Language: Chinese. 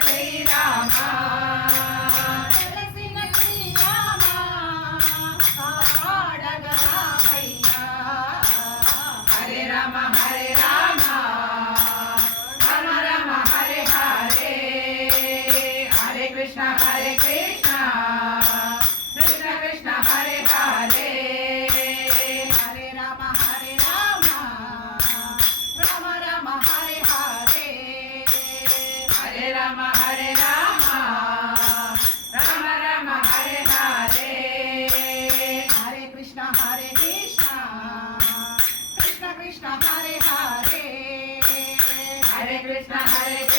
回家吧 Hare Krishna, Hare